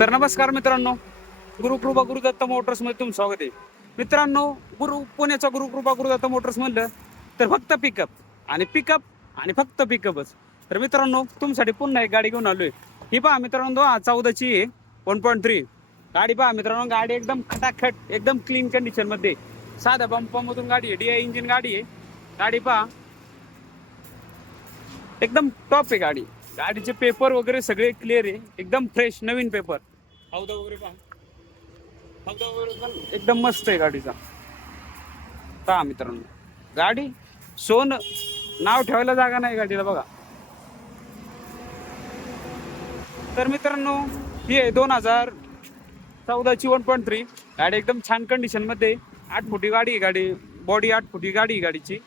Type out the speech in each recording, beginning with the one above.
तर नमस्कार मित्रांनो गुरुकृपा गुरुदत्त मोटर्समध्ये तुमचं स्वागत आहे. मित्रांनो गुरु पुण्याचा गुरुकृपा गुरुदत्त मोटर्स म्हणलं तर फक्त पिकअप आणि पिकअप आणि फक्त पिकअपच तर मित्रांनो तुमच्यासाठी पुन्हा एक गाडी घेऊन आलो आहे ही पहा मित्रांनो चौदाची आहे वन पॉईंट थ्री गाडी पहा मित्रांनो गाडी एकदम खटाखट एकदम क्लीन कंडिशनमध्ये साध्या पंपामधून गाडी आहे डी आय इंजिन गाडी आहे. गाडी पहा. एकदम टॉप आहे गाडी. गाडीचे पेपर वगैरे सगळे क्लिअर आहे. एकदम फ्रेश नवीन पेपर हौदा वगैरे पहा. हौदा वगैरे पण एकदम मस्त आहे गाडीचा. पहा मित्रांनो. गाडी सोन नाव ठेवायला जागा नाही गाडीला बघा. तर मित्रांनो ही आहे दोन हजार चौदाची वन पॉईंट थ्री गाडी एकदम छान कंडिशनमध्ये आहे. आठ फुटी गाडी आहे गाडी. बॉडी आठ फुटी गाडी गाडीची.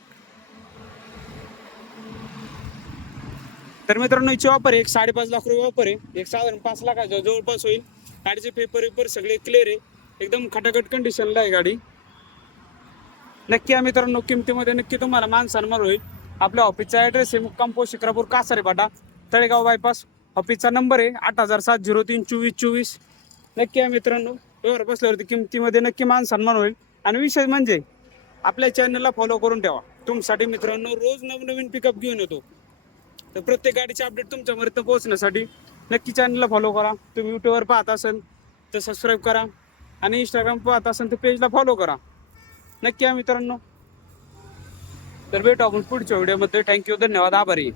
तर मित्रांनो याची ऑफर आहे. एक साडेपाच लाख रुपये ऑफर आहे. एक साधारण पाच लाखाच्या जवळपास होईल. गाडीचे पेपर वेपर सगळे क्लिअर आहे. एकदम खटाखट कंडिशनला आहे गाडी. नक्की या मित्रांनो किमतीमध्ये नक्की तुम्हाला मान सन्मान होईल. आपल्या ऑफिसचा ॲड्रेस आहे. मुक्काम पोस्ट शिक्रापूर कासारे बाटा तळेगाव बायपास ऑफिसचा नंबर आहे आठ हजार सात झिरो तीन चोवीस चोवीस. नक्की या मित्रांनो व्यवहार बसल्यावरती किमतीमध्ये नक्की मान सन्मान होईल. आणि विशेष म्हणजे आपल्या चॅनलला फॉलो करून ठेवा. तुमच्यासाठी मित्रांनो रोज नवनवीन पिकअप घेऊन येतो. तर प्रत्येक गाडीचे अपडेट तुमच्यापर्यंत पोहोचण्यासाठी नक्की चॅनलला फॉलो करा. तुम्ही यूट्यूबवर पाहत असाल तर सबस्क्राईब करा आणि इंस्टाग्राम पाहत असाल तर पेजला फॉलो करा. नक्की या मित्रांनो. तर भेटू आपण पुढच्या व्हिडिओमध्ये थँक्यू धन्यवाद. आभारी.